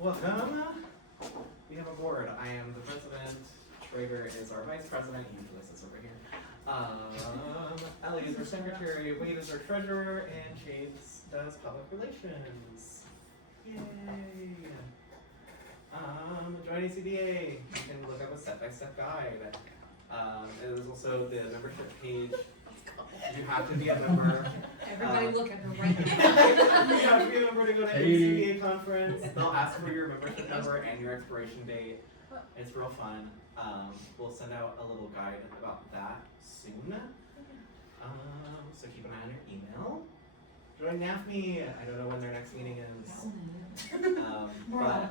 Welcome. We have a board. I am the president. Schrager is our vice president. Usually sits over here. Ellie is our secretary. Wade is our treasurer, and Shades does public relations. Yay! Join ACDA. You can look up a step-by-step guide. It is also the membership page. You have to be a member. Everybody look at her right now. You have to be a member to go to ACDA conference. They'll ask for your membership number and your expiration date. It's real fun. We'll send out a little guide about that soon. So keep an eye on your email. Join NAFME. I don't know when their next meeting is. But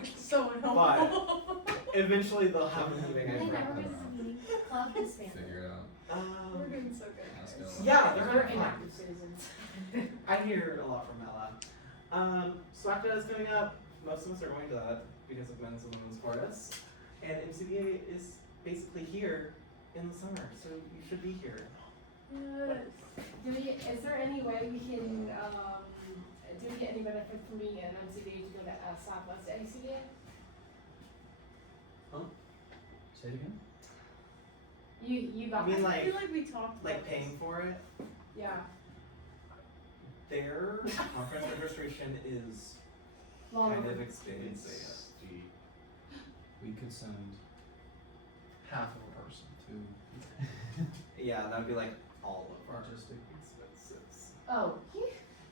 eventually they'll have a meeting. I forgot. Club Hispanic. Figure it out. We're doing so good. Ask us. Yeah, they're We're very fun. inactive citizens. I hear a lot from Ella. SWACDA is coming up. Most of us are going to that because of Men's and Women's Chorus. And MCDA is basically here in the summer, so you should be here. Is there any way we can, do we get any benefit from me and MCDA to go to Southwest ACDA? Say it again? You got I mean, that? I feel like like we talked like about paying for it. Yeah, Their conference registration is long kind of over. expensive. We could send half of a person to Yeah, that would be like all of our artistic. expenses. Oh,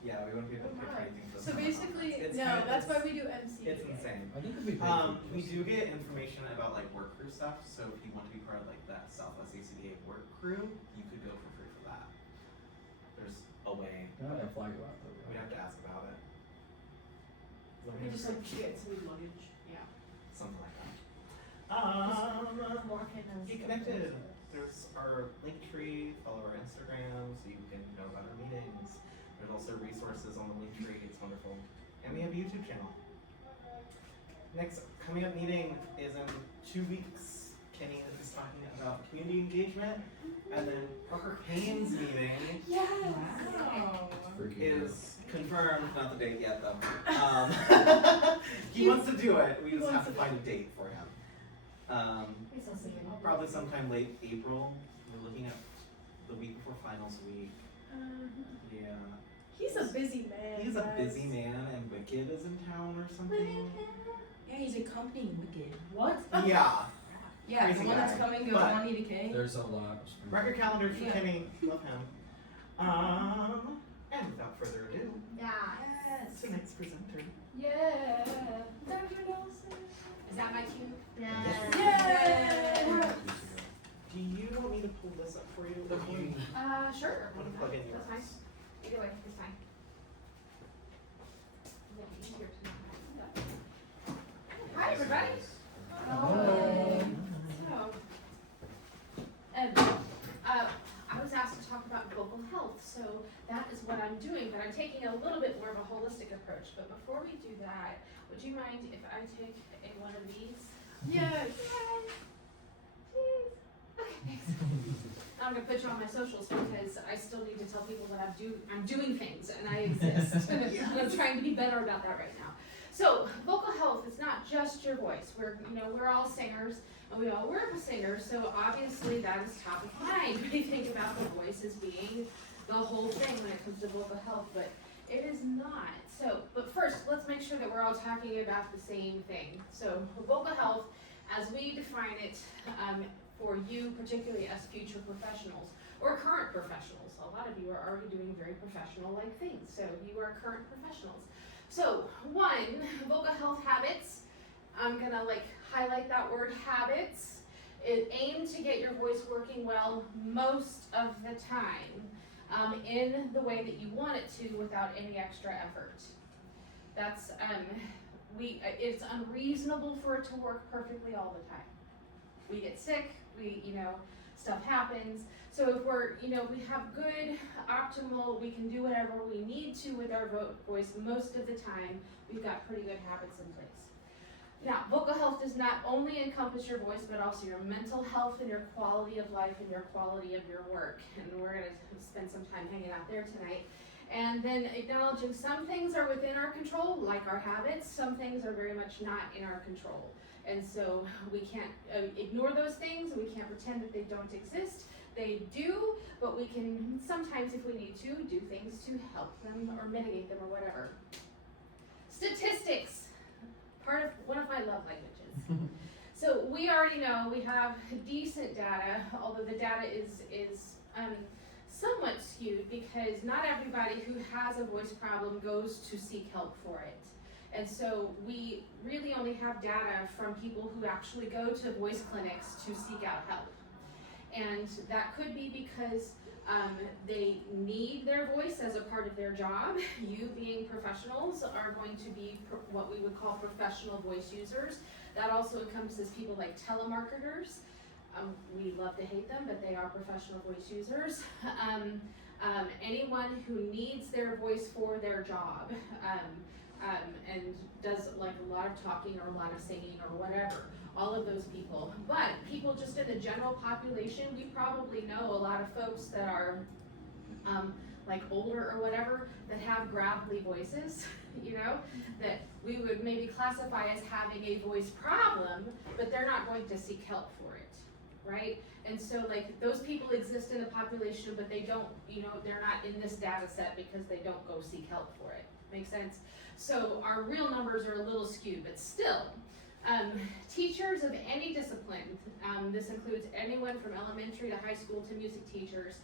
Yeah, we wouldn't be able to pay for anything for So the basically, conference. It's no, kind of- that's why we do MCDA. It's insane. I think it'd be great. We do get information about like work crew stuff, so if you want to be part of like that Southwest ACDA work crew, you could go for free for that. There's a way. Yeah, I'll flag you out though. We have to ask about it. we just like get some luggage, yeah. Something like that. More kind of. Get connected. There's our link tree, follow our Instagram so you can know about our meetings. There's also resources on the link tree, it's wonderful. And we have a YouTube channel. Next coming up meeting is in 2 weeks. Kenny is talking about community engagement. And then Parker Payne's meeting Yes! Wow. Freaking is confirmed, not the date yet though. He wants to do it, we just have to find a date for him. Please don't say it. Probably sometime late April. We're looking at the week before finals week. Yeah. He's a busy man. He's a guys. busy man and Wicked is in town or something. Yeah, he's accompanying Wicked. What? Yeah. Yeah, Crazy the one that's guy. coming to But- Juanita K. There's a lot. Record calendar for Yeah. Kenny. Love him. And without further ado, Yeah. tonight's presenter. Yeah. Dr. Nelson. Is that my cue? Yes. Yay! Do you want me to pull this up for you? Or do you Sure. want to plug in yours? That's fine. Either way, it's fine. Yeah, easier to know. Hi, everybody. I was asked to talk about vocal health, so that is what I'm doing, but I'm taking a little bit more of a holistic approach. But before we do that, would you mind if I take one of these? Yes. Cheese. Okay, thanks. I'm gonna put you on my socials because I still need to tell people that I'm doing things and I exist. And I'm trying to be better about that right now. So vocal health is not just your voice. We're all singers and we all work with singers, so obviously that is top of mind when you think about the voice as being the whole thing when it comes to vocal health, but it is not. So, but first, let's make sure that we're all talking about the same thing. So vocal health, as we define it, for you, particularly as future professionals or current professionals. A lot of you are already doing very professional-like things, so you are current professionals. So, one, vocal health habits. I'm gonna highlight that word habits. It aims to get your voice working well most of the time, in the way that you want it to without any extra effort. That's, it's unreasonable for it to work perfectly all the time. We get sick, stuff happens. So if we have good, optimal, we can do whatever we need to with our voice most of the time, we've got pretty good habits in place. Now, vocal health does not only encompass your voice, but also your mental health and your quality of life and your quality of your work. And we're gonna spend some time hanging out there tonight. And then acknowledging some things are within our control, like our habits, some things are very much not in our control. And so we can't ignore those things, we can't pretend that they don't exist. They do, but we can sometimes, if we need to, do things to help them or mitigate them or whatever. Statistics, part of one of my love languages. So we already know we have decent data, although the data is somewhat skewed because not everybody who has a voice problem goes to seek help for it. And so we really only have data from people who actually go to voice clinics to seek out help. And that could be because they need their voice as a part of their job. You being professionals are going to be what we would call professional voice users. That also encompasses people like telemarketers. We love to hate them, but they are professional voice users. Anyone who needs their voice for their job and does like a lot of talking or a lot of singing or whatever. All of those people, but people just in the general population, we probably know a lot of folks that are like older or whatever that have gravelly voices, you know, that we would maybe classify as having a voice problem, but they're not going to seek help for it, right? And so like those people exist in the population, but they don't, you know, they're not in this data set because they don't go seek help for it. Make sense? So our real numbers are a little skewed, but still. Teachers of any discipline, this includes anyone from elementary to high school to music teachers,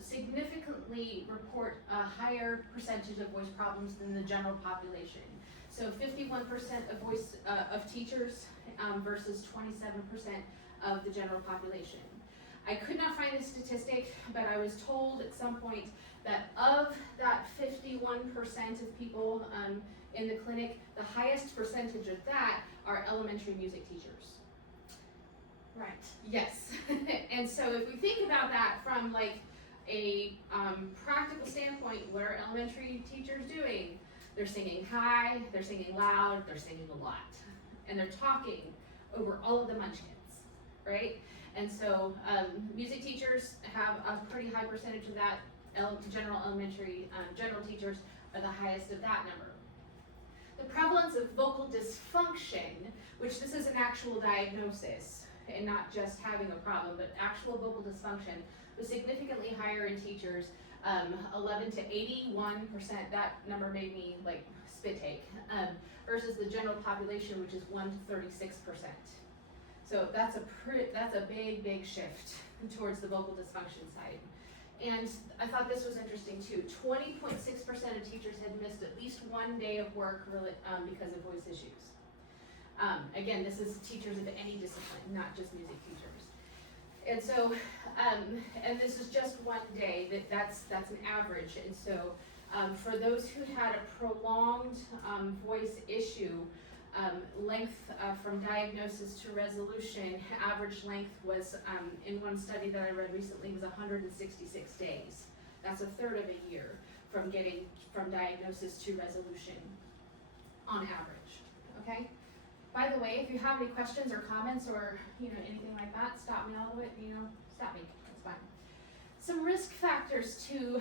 significantly report a higher percentage of voice problems than the general population. So 51% of teachers versus 27% of the general population. I could not find this statistic, but I was told at some point that of that 51% of people in the clinic, the highest percentage of that are elementary music teachers. Right. Yes. And so if we think about that from like a practical standpoint, what are elementary teachers doing? They're singing high, they're singing loud, they're singing a lot. And they're talking over all of the munchkins, right? And so music teachers have a pretty high percentage of that. General elementary, general teachers are the highest of that number. The prevalence of vocal dysfunction, which this is an actual diagnosis and not just having a problem, but actual vocal dysfunction, was significantly higher in teachers, 11 to 81%. That number made me like spit take, versus the general population, which is 1 to 36%. So that's a big shift towards the vocal dysfunction side. And I thought this was interesting too. 20.6% of teachers had missed at least one day of work because of voice issues. Again, this is teachers of any discipline, not just music teachers. And so, and this is just one day, that's an average. And so for those who had a prolonged voice issue, length from diagnosis to resolution, average length was, in one study that I read recently, was 166 days. That's a third of a year from diagnosis to resolution on average, okay? By the way, if you have any questions or comments or, you know, anything like that, stop me all the way, stop me, that's fine. Some risk factors to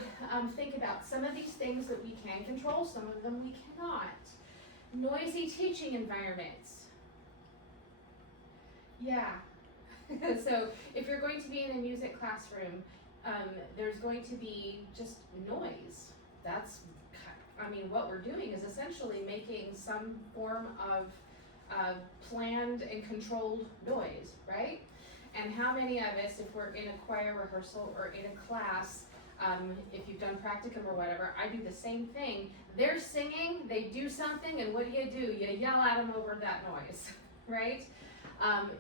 think about. Some of these things that we can control, some of them we cannot. Noisy teaching environments. Yeah. So if you're going to be in a music classroom, there's going to be just noise. That's, I mean, what we're doing is essentially making some form of planned and controlled noise, right? And how many of us, if we're in a choir rehearsal or in a class, if you've done practicum or whatever, I do the same thing. They're singing, they do something, and what do? You yell at them over that noise, right?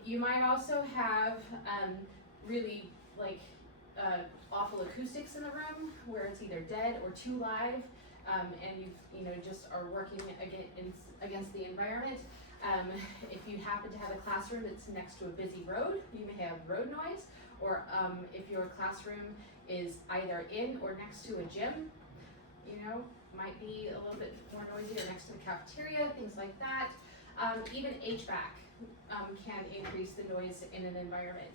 You might also have really like awful acoustics in the room where it's either dead or too live, and you just are working against the environment. If you happen to have a classroom that's next to a busy road, you may have road noise, or if your classroom is either in or next to a gym, might be a little bit more noisy, or next to the cafeteria, things like that. Even HVAC can increase the noise in an environment.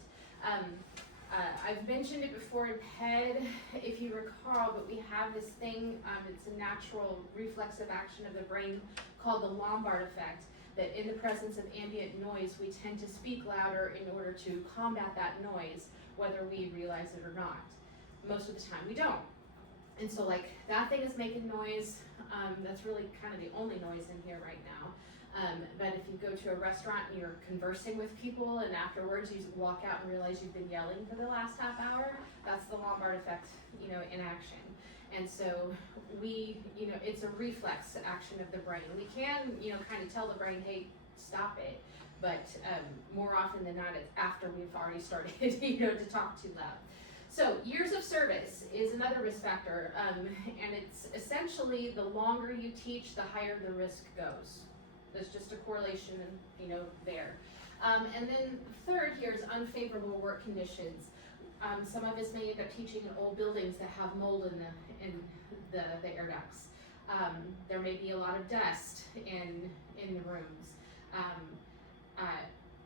I've mentioned it before in PED, if you recall, but we have this thing, it's a natural reflexive action of the brain called the Lombard effect, that in the presence of ambient noise, we tend to speak louder in order to combat that noise, whether we realize it or not. Most of the time we don't. And so like that thing is making noise, that's really kind of the only noise in here right now. But if you go to a restaurant and you're conversing with people and afterwards you walk out and realize you've been yelling for the last half hour, that's the Lombard effect, in action. And so we, it's a reflex action of the brain. We can, kind of tell the brain, hey, stop it. But more often than not, it's after we've already started, to talk too loud. So years of service is another risk factor, and it's essentially the longer you teach, the higher the risk goes. There's just a correlation, there. And then third here is unfavorable work conditions. Some of us may end up teaching in old buildings that have mold in the air ducts. There may be a lot of dust in the rooms.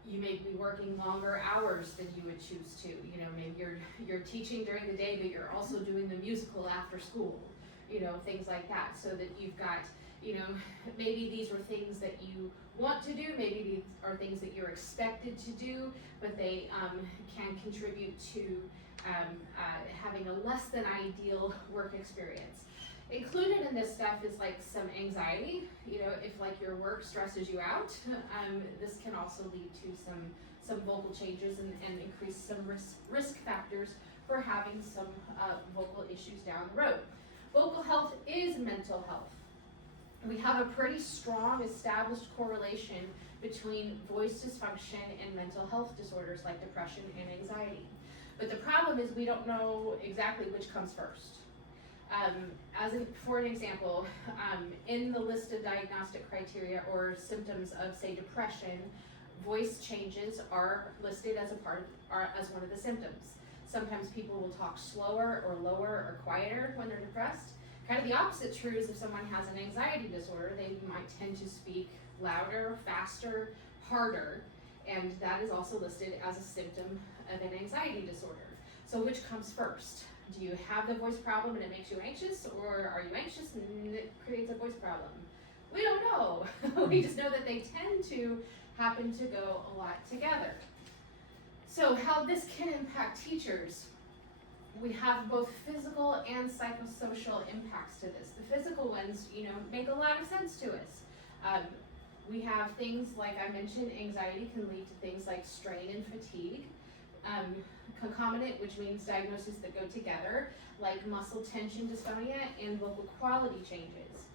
You may be working longer hours than you would choose to. Maybe you're teaching during the day, but you're also doing the musical after school. Things like that, so that you've got, maybe these were things that you want to do, maybe these are things that you're expected to do, but they can contribute to having a less than ideal work experience. Included in this stuff is like some anxiety, if like your work stresses you out, this can also lead to some vocal changes and increase some risk factors for having some vocal issues down the road. Vocal health is mental health. We have a pretty strong established correlation between voice dysfunction and mental health disorders like depression and anxiety. But the problem is we don't know exactly which comes first. For an example, in the list of diagnostic criteria or symptoms of, say, depression, voice changes are listed as as one of the symptoms. Sometimes people will talk slower or lower or quieter when they're depressed. Kind of the opposite true is if someone has an anxiety disorder, they might tend to speak louder, faster, harder, and that is also listed as a symptom of an anxiety disorder. So which comes first? Do you have the voice problem and it makes you anxious, or are you anxious and it creates a voice problem? We don't know. We just know that they tend to happen to go a lot together. So how this can impact teachers, we have both physical and psychosocial impacts to this. The physical ones, make a lot of sense to us. We have things like I mentioned, anxiety can lead to things like strain and fatigue. Concomitant, which means diagnoses that go together, like muscle tension dystonia and vocal quality changes.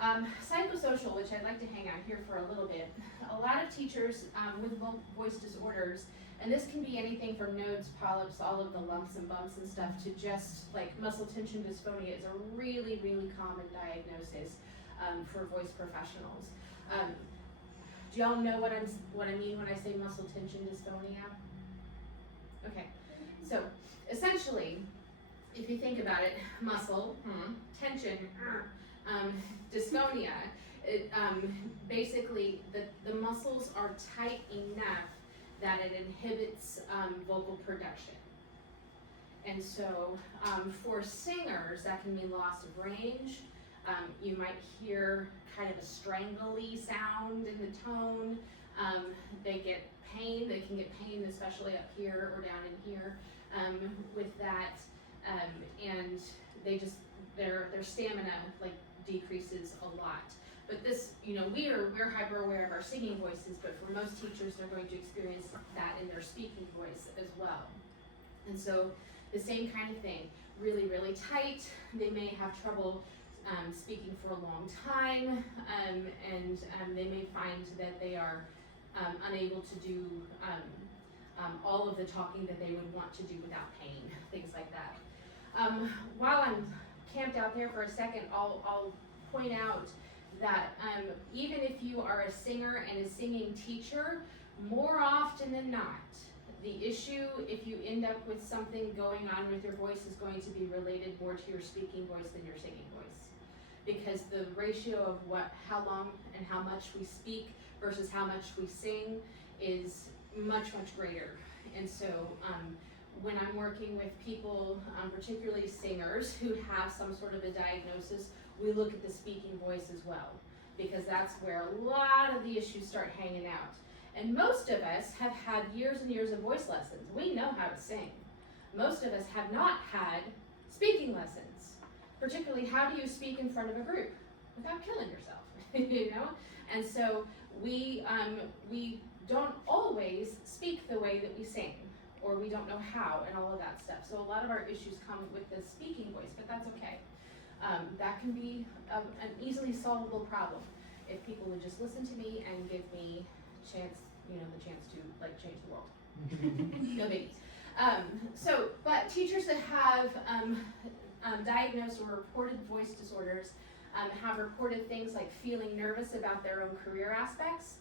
Psychosocial, which I'd like to hang out here for a little bit. A lot of teachers with voice disorders, and this can be anything from nodes, polyps, all of the lumps and bumps and stuff, to just like muscle tension dysphonia is a really, really common diagnosis for voice professionals. Do y'all know what I mean when I say muscle tension dysphonia? Okay, so essentially, if you think about it, muscle, tension, dysphonia, basically the muscles are tight enough that it inhibits vocal production. And so for singers, that can mean loss of range. You might hear kind of a strangly sound in the tone. They get pain, they can get pain especially up here or down in here with that, and they just, their stamina like decreases a lot. But this, we're hyper aware of our singing voices, but for most teachers, they're going to experience that in their speaking voice as well. And so the same kind of thing, really, really tight. They may have trouble speaking for a long time, and they may find that they are unable to do all of the talking that they would want to do without pain, things like that. While I'm camped out there for a second, I'll point out that even if you are a singer and a singing teacher, more often than not, the issue, if you end up with something going on with your voice, is going to be related more to your speaking voice than your singing voice. Because the ratio of how long and how much we speak versus how much we sing is much, much greater. And so when I'm working with people, particularly singers who have some sort of a diagnosis, we look at the speaking voice as well, because that's where a lot of the issues start hanging out. And most of us have had years and years of voice lessons. We know how to sing. Most of us have not had speaking lessons, particularly how do you speak in front of a group without killing yourself, you know? And so we don't always speak the way that we sing, or we don't know how, and all of that stuff. So a lot of our issues come with the speaking voice, but that's okay. That can be an easily solvable problem if people would just listen to me and give me the chance to like change the world. No biggie. But teachers that have diagnosed or reported voice disorders have reported things like feeling nervous about their own career aspects.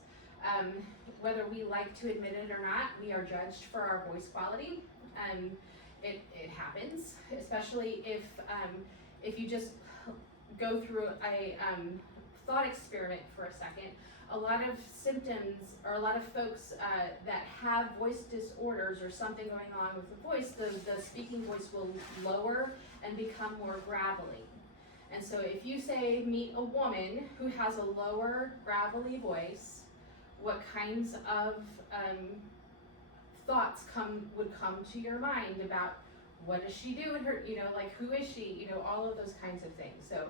Whether we like to admit it or not, we are judged for our voice quality. It happens, especially if you just go through a thought experiment for a second. A lot of symptoms, or a lot of folks that have voice disorders or something going on with the voice, the speaking voice will lower and become more gravelly. And so if you say, meet a woman who has a lower gravelly voice, what kinds of thoughts would come to your mind about what does she do in her, like who is she, all of those kinds of things. So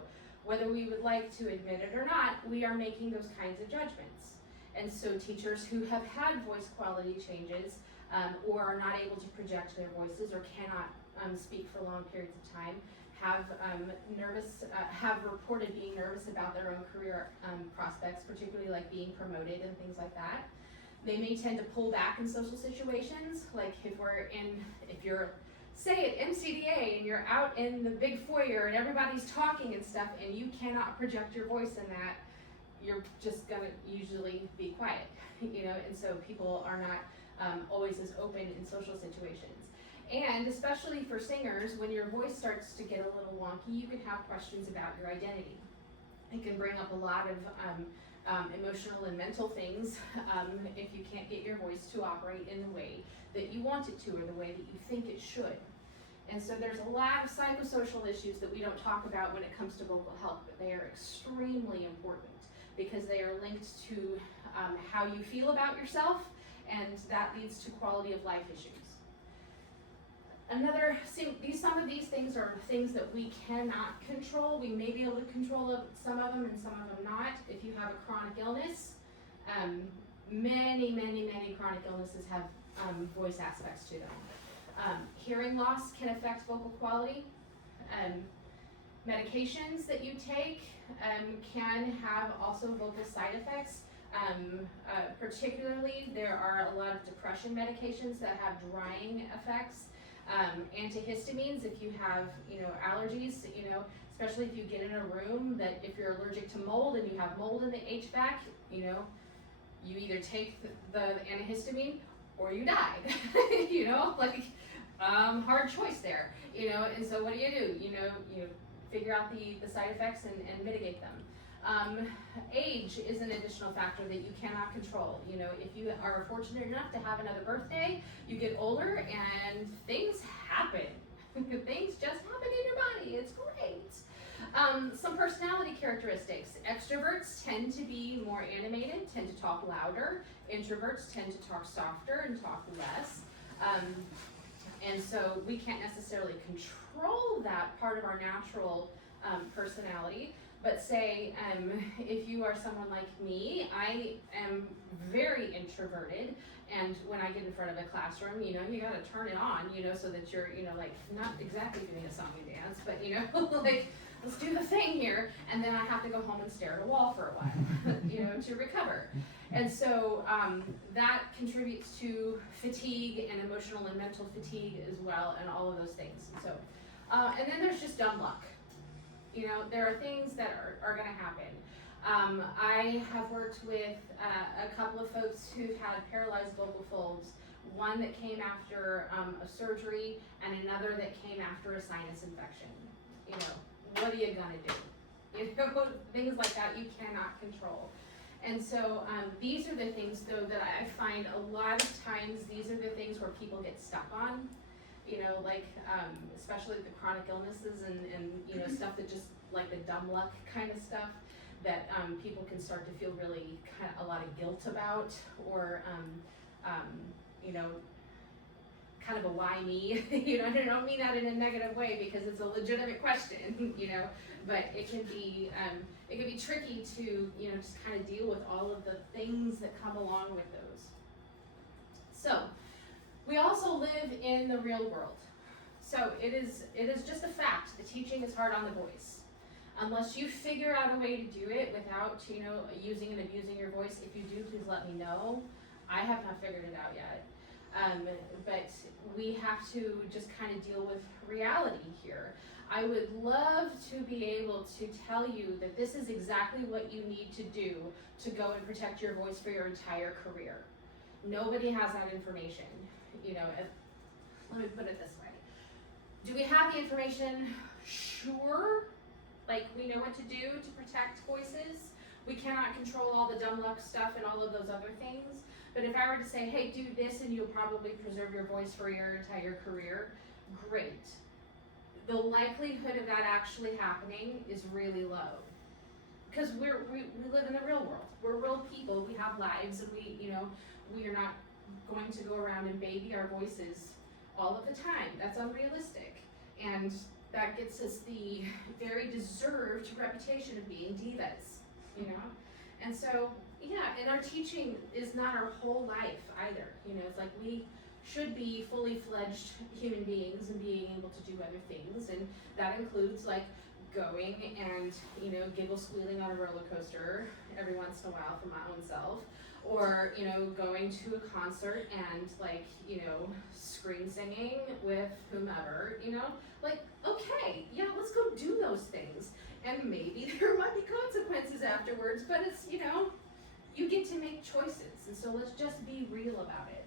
whether we would like to admit it or not, we are making those kinds of judgments. And so teachers who have had voice quality changes or are not able to project their voices or cannot speak for long periods of time have reported being nervous about their own career prospects, particularly like being promoted and things like that. They may tend to pull back in social situations, like if you're say at MCDA and you're out in the big foyer and everybody's talking and stuff and you cannot project your voice in that, you're just gonna usually be quiet, and so people are not always as open in social situations. And especially for singers, when your voice starts to get a little wonky, you can have questions about your identity. It can bring up a lot of emotional and mental things if you can't get your voice to operate in the way that you want it to or the way that you think it should. And so there's a lot of psychosocial issues that we don't talk about when it comes to vocal health, but they are extremely important because they are linked to how you feel about yourself, and that leads to quality of life issues. Some of these things are things that we cannot control. We may be able to control some of them and some of them not. If you have a chronic illness, many chronic illnesses have voice aspects to them. Hearing loss can affect vocal quality. Medications that you take can have also vocal side effects. Particularly, there are a lot of depression medications that have drying effects. Antihistamines, if you have, allergies, especially if you get in a room that if you're allergic to mold and you have mold in the HVAC, you either take the antihistamine or you die, hard choice there, and so what do? You figure out the side effects and mitigate them. Age is an additional factor that you cannot control. If you are fortunate enough to have another birthday, you get older and things happen. Things just happen in your body. It's great. Some personality characteristics. Extroverts tend to be more animated, tend to talk louder. Introverts tend to talk softer and talk less. And so we can't necessarily control that part of our natural personality. But say, if you are someone like me, I am very introverted, and when I get in front of a classroom, you gotta turn it on, so that you're, not exactly doing a song and dance, but let's do the thing here, and then I have to go home and stare at a wall for a while, to recover. And so that contributes to fatigue and emotional and mental fatigue as well, and all of those things. So, and then there's just dumb luck. There are things that are going to happen. I have worked with a couple of folks who've had paralyzed vocal folds, one that came after a surgery and another that came after a sinus infection. What are you going to do? Things like that you cannot control. And so these are the things, though, that I find a lot of times these are the things where people get stuck on. like, especially the chronic illnesses and, stuff that just, like the dumb luck kind of stuff, that, people can start to feel really a lot of guilt about, or, kind of a why me, and I don't mean that in a negative way because it's a legitimate question, but it can be tricky to, just kind of deal with all of the things that come along with those. So, we also live in the real world. So it is just a fact that teaching is hard on the voice. Unless you figure out a way to do it without, using and abusing your voice. If you do, please let me know. I have not figured it out yet. But we have to just kind of deal with reality here. I would love to be able to tell you that this is exactly what you need to do to go and protect your voice for your entire career. Nobody has that information. Let me put it this way. Do we have the information? Sure. Like, we know what to do to protect voices. We cannot control all the dumb luck stuff and all of those other things. But if I were to say, hey, do this and you'll probably preserve your voice for your entire career, great. The likelihood of that actually happening is really low. Because we live in the real world. We're real people. We have lives, and we are not going to go around and baby our voices all of the time. That's unrealistic. And that gets us the very deserved reputation of being divas, And so, and our teaching is not our whole life either. It's like we should be fully fledged human beings and being able to do other things. And that includes like going and, giggle squealing on a roller coaster every once in a while for my own self. Or, going to a concert and like, scream singing with whomever, like, okay, yeah, let's go do those things. And maybe there might be consequences afterwards, but it's, you get to make choices. And so let's just be real about it.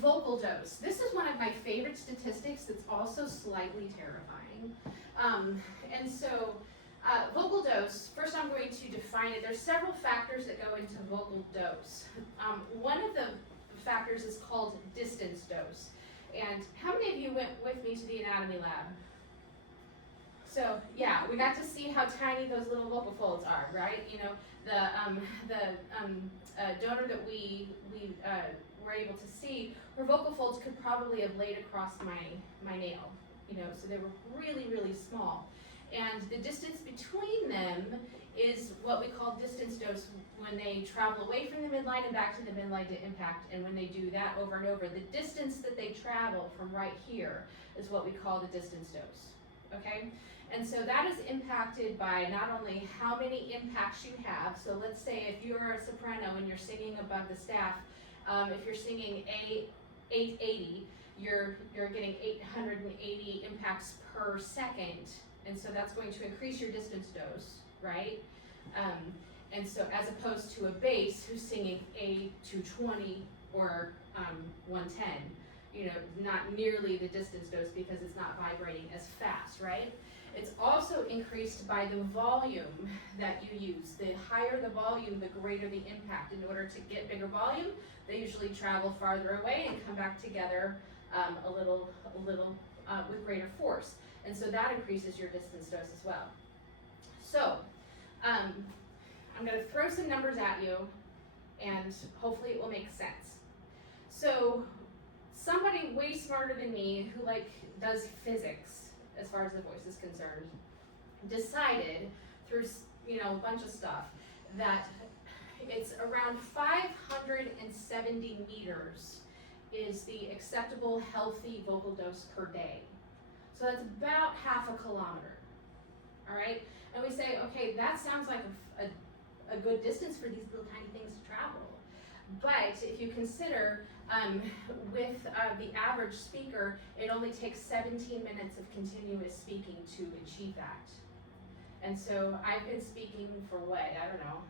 Vocal dose. This is one of my favorite statistics that's also slightly terrifying. And so, vocal dose, first I'm going to define it. There's several factors that go into vocal dose. One of the factors is called distance dose. And how many of you went with me to the anatomy lab? So yeah, we got to see how tiny those little vocal folds are, right? The donor that we were able to see, her vocal folds could probably have laid across my nail, so they were really, really small. And the distance between them is what we call distance dose when they travel away from the midline and back to the midline to impact. And when they do that over and over, the distance that they travel from right here is what we call the distance dose, okay? And so that is impacted by not only how many impacts you have. So let's say if you're a soprano and you're singing above the staff, if you're singing 880, you're getting 880 impacts per second. And so that's going to increase your distance dose, right? And so as opposed to a bass who's singing A 220 or 110, not nearly the distance dose because it's not vibrating as fast, right? It's also increased by the volume that you use. The higher the volume, the greater the impact. In order to get bigger volume, they usually travel farther away and come back together a little with greater force. And so that increases your distance dose as well. So, I'm going to throw some numbers at you, and hopefully it will make sense. So, somebody way smarter than me who does physics, as far as the voice is concerned, decided through a bunch of stuff that it's around 570 meters is the acceptable healthy vocal dose per day. So that's about half a kilometer, all right? And we say, okay, that sounds like a good distance for these little tiny things to travel. But if you consider with the average speaker, it only takes 17 minutes of continuous speaking to achieve that. And so I've been speaking for what, I don't know,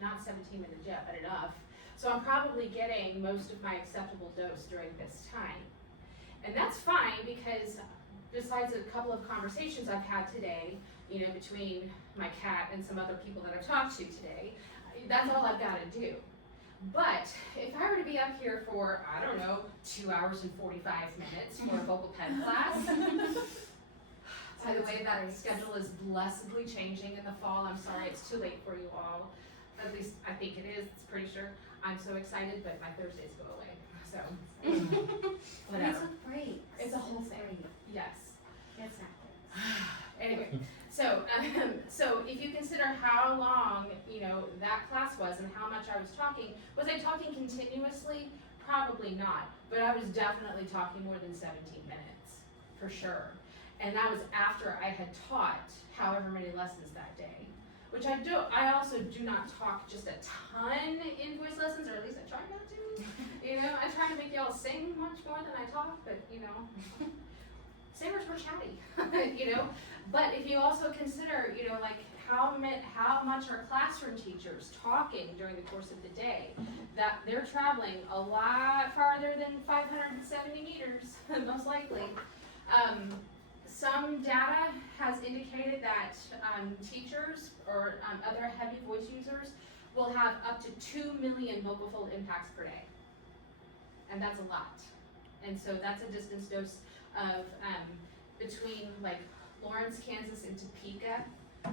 not 17 minutes yet, but enough. So I'm probably getting most of my acceptable dose during this time. And that's fine because besides a couple of conversations I've had today, between my cat and some other people that I've talked to today, that's all I've got to do. But if I were to be up here for, I don't know, 2 hours and 45 minutes for a vocal pen class, by the way, that schedule is blessedly changing in the fall. I'm sorry it's too late for you all. At least I think it is, it's pretty sure. I'm so excited, but my Thursdays go away, so. Whatever. It's a break. It's a whole thing. Break. Yes. It's not Anyway, so if you consider how long, that class was and how much I was I talking continuously? Probably not, but I was definitely talking more than 17 minutes, for sure. And that was after I had taught however many lessons that day, which I also do not talk just a ton in voice lessons, or at least I try not to. I try to make y'all sing much more than I talk, but singers were chatty, But if you also consider, like how much are classroom teachers talking during the course of the day, that they're traveling a lot farther than 570 meters, most likely. Some data has indicated that teachers or other heavy voice users will have up to 2 million vocal fold impacts per day. And that's a lot. And so that's a distance dose of between like Lawrence, Kansas and Topeka,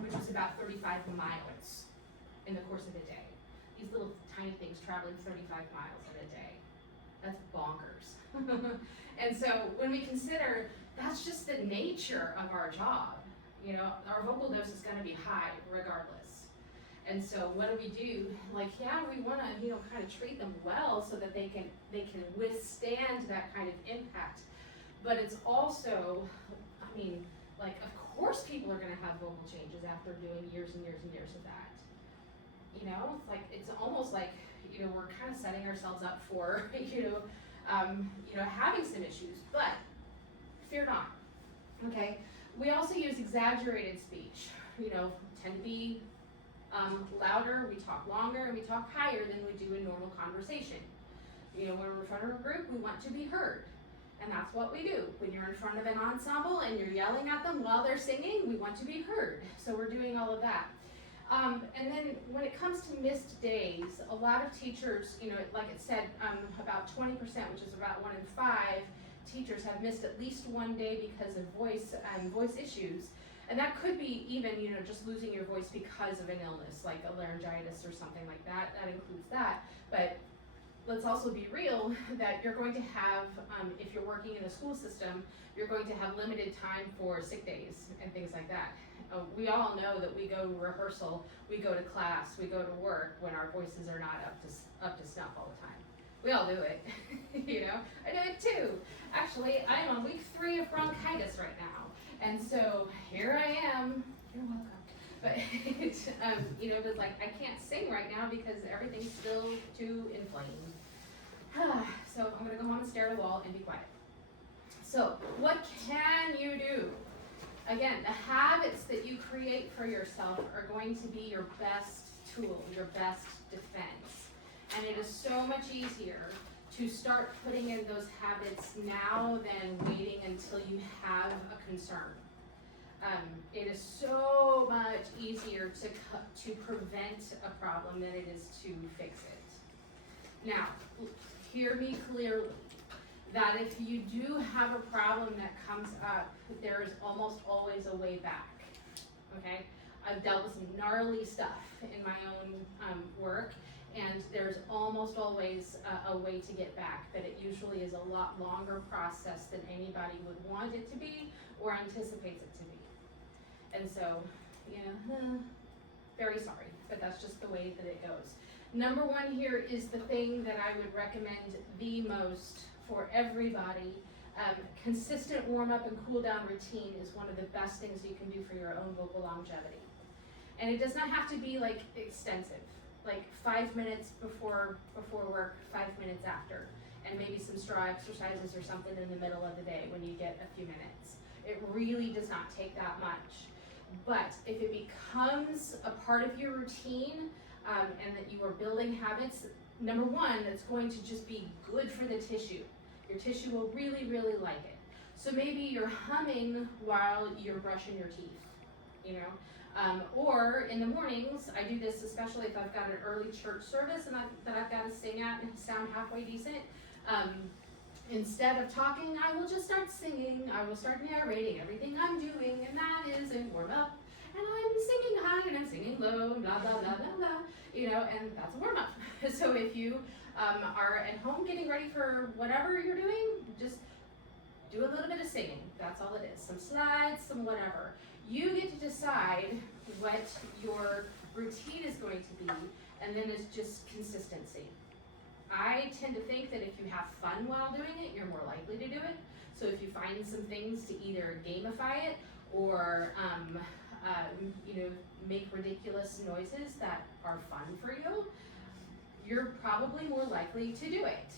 which is about 35 miles in the course of a day. These little tiny things traveling 35 miles in a day. That's bonkers. And so when we consider that's just the nature of our job, our vocal dose is gonna be high regardless. And so what do? Like, yeah, we wanna, kind of treat them well so that they can withstand that kind of impact. But it's also, of course people are gonna have vocal changes after doing years and years and years of that. It's almost like, we're kind of setting ourselves up for, having some issues, but fear not, okay? We also use exaggerated speech, tend to be louder, we talk longer, and we talk higher than we do in normal conversation. When we're in front of a group, we want to be heard. And that's what we do. When you're in front of an ensemble and you're yelling at them while they're singing, we want to be heard. So we're doing all of that. And then when it comes to missed days, a lot of teachers, like it said, about 20%, which is about 1 in 5 teachers have missed at least one day because of voice issues. And that could be even, just losing your voice because of an illness, like a laryngitis or something like that. That includes that. But let's also be real that you're going to have, if you're working in a school system, you're going to have limited time for sick days and things like that. We all know that we go to rehearsal, we go to class, we go to work when our voices are not up to snuff all the time. We all do it, I do it too. Actually, I am on week 3 of bronchitis right now. And so here I am, you're welcome. But, it's like I can't sing right now because everything's still too inflamed. So I'm gonna go home and stare at the wall and be quiet. So what can you do? Again, the habits that you create for yourself are going to be your best tool, your best defense. And it is so much easier to start putting in those habits now than waiting until you have a concern. It is so much easier to prevent a problem than it is to fix it. Now, hear me clearly, that if you do have a problem that comes up, there is almost always a way back, okay? I've dealt with some gnarly stuff in my own work, and there's almost always a way to get back, but it usually is a lot longer process than anybody would want it to be or anticipates it to be. And so, very sorry, but that's just the way that it goes. Number 1 here is the thing that I would recommend the most for everybody. Consistent warm-up and cool-down routine is one of the best things you can do for your own vocal longevity. And it does not have to be like extensive, like 5 minutes before work, 5 minutes after, and maybe some straw exercises or something in the middle of the day when you get a few minutes. It really does not take that much. But if it becomes a part of your routine and that you are building habits, number 1, it's going to just be good for the tissue. Your tissue will really, really like it. So maybe you're humming while you're brushing your teeth, Or in the mornings, I do this especially if I've got an early church service and that I've got to sing at and sound halfway decent. Instead of talking, I will just start singing. I will start narrating everything I'm doing, and that is a warm up. And I'm singing high and I'm singing low, blah, blah, blah, blah, blah, and that's a warm up. So if you are at home getting ready for whatever you're doing, just do a little bit of singing. That's all it is. Some slides, some whatever. You get to decide what your routine is going to be, and then it's just consistency. I tend to think that if you have fun while doing it, you're more likely to do it. So if you find some things to either gamify it or make ridiculous noises that are fun for you, you're probably more likely to do it.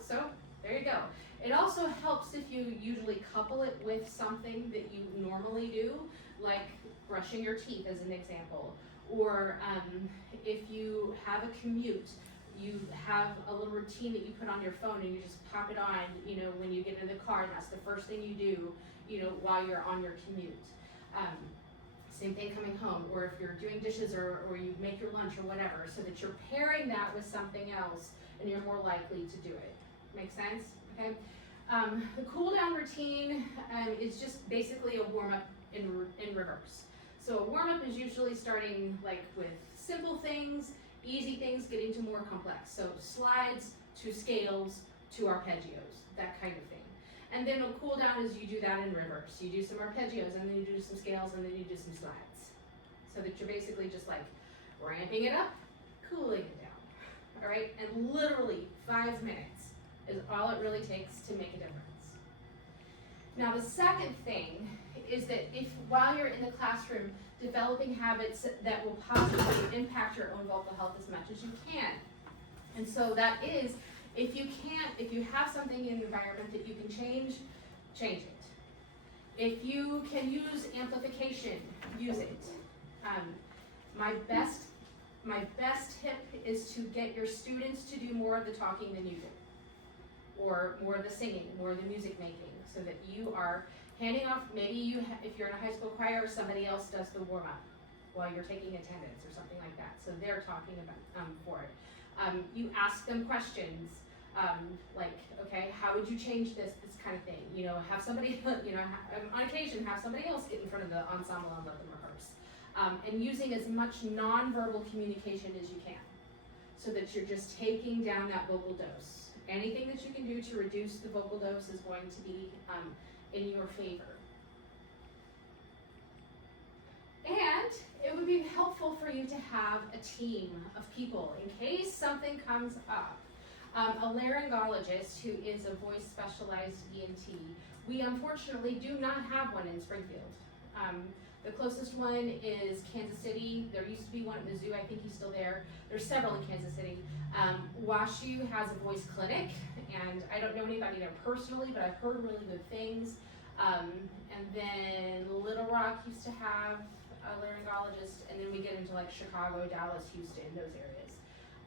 So there you go. It also helps if you usually couple it with something that you normally do, like brushing your teeth as an example, or if you have a commute, you have a little routine that you put on your phone and you just pop it on, when you get in the car, and that's the first thing you do, while you're on your commute. Same thing coming home, or if you're doing dishes or you make your lunch or whatever, so that you're pairing that with something else and you're more likely to do it. Make sense? Okay. The cool down routine is just basically a warm up in reverse. So a warm up is usually starting like with simple things, easy things, getting to more complex. So slides to scales to arpeggios, that kind of thing. And then a cool down is you do that in reverse. You do some arpeggios and then you do some scales and then you do some slides. So that you're basically just like ramping it up, cooling it down. All right, and literally 5 minutes is all it really takes to make a difference. Now the second thing is that if while you're in the classroom developing habits that will positively impact your own vocal health as much as you can. And so that is, if you have something in the environment that you can change it. If you can use amplification, use it. My best tip is to get your students to do more of the talking than you do, or more of the singing, more of the music making, so that you are handing off. Maybe if you're in a high school choir, somebody else does the warm up while you're taking attendance or something like that. So they're talking about for it. You ask them questions. Like, okay, how would you change this kind of thing? Have somebody, on occasion, have somebody else get in front of the ensemble and let them rehearse. And using as much nonverbal communication as you can, so that you're just taking down that vocal dose. Anything that you can do to reduce the vocal dose is going to be in your favor. And it would be helpful for you to have a team of people in case something comes up. A laryngologist who is a voice specialized ENT. We unfortunately do not have one in Springfield. The closest one is Kansas City. There used to be one at Mizzou. I think he's still there. There's several in Kansas City. WashU has a voice clinic, and I don't know anybody there personally, but I've heard really good things. And then Little Rock used to have a laryngologist, and then we get into like Chicago, Dallas, Houston, those areas.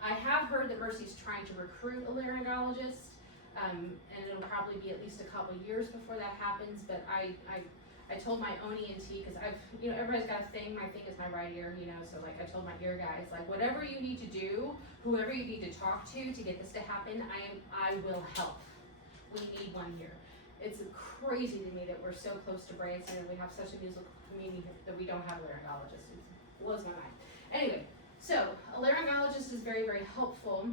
I have heard that Mercy's trying to recruit a laryngologist, and it'll probably be at least a couple years before that happens, but I told my own ENT, because everybody's got a thing. My thing is my right ear, so like I told my ear guys, like whatever you need to do, whoever you need to talk to get this to happen, I will help. We need one here. It's crazy to me that we're so close to Branson and we have such a musical community that we don't have a laryngologist. It blows my mind. Anyway, so a laryngologist is very, very helpful.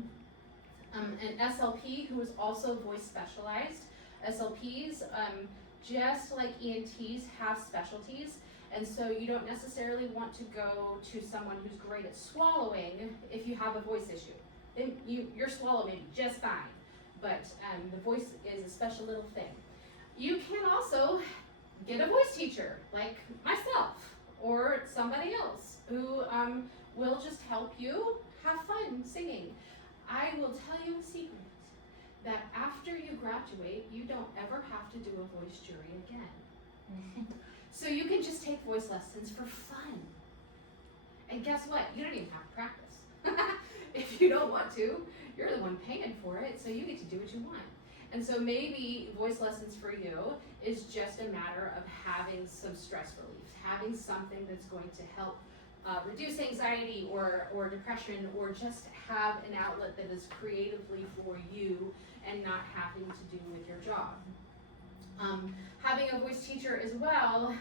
An SLP who is also voice specialized. SLPs, just like ENTs, have specialties, and so you don't necessarily want to go to someone who's great at swallowing if you have a voice issue. Then your swallow may be just fine, but the voice is a special little thing. You can also get a voice teacher, like myself, or somebody else who will just help you have fun singing. I will tell you a secret, that after you graduate, you don't ever have to do a voice jury again. So you can just take voice lessons for fun. And guess what? You don't even have to practice. If you don't want to, you're the one paying for it, so you get to do what you want. And so maybe voice lessons for you is just a matter of having some stress relief, having something that's going to help reduce anxiety or depression, or just have an outlet that is creatively for you and not having to do with your job. Having a voice teacher as well,